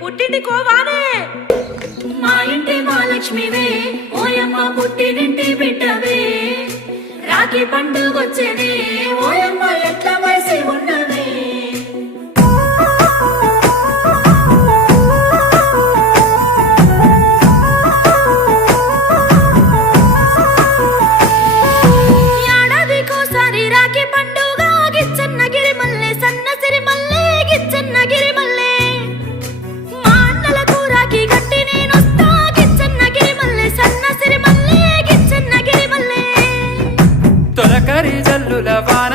పుట్టింటి కోవానే మా ఇంటి మహాలక్ష్మివే ఓయమ్మ పుట్టినింటి బిడ్డవే రాఖీ పండుగొచ్చనే ఓయమ్మ ఎట్ల వయసి ఉన్నవే ఏడాదికోసారి రాఖీ పండుగ గిచ్చన్నగిరి మల్లె సన్నసిరి మల్లె గిచ్చన్నగిరి మల్లె మా అన్నలకు రాఖీ కట్టి నేనొస్తా గిచ్చన్నగిరి మల్లె సన్నసిరి మల్లె గిచ్చన్నగిరి మల్లె తొలకరి జల్లుల వాన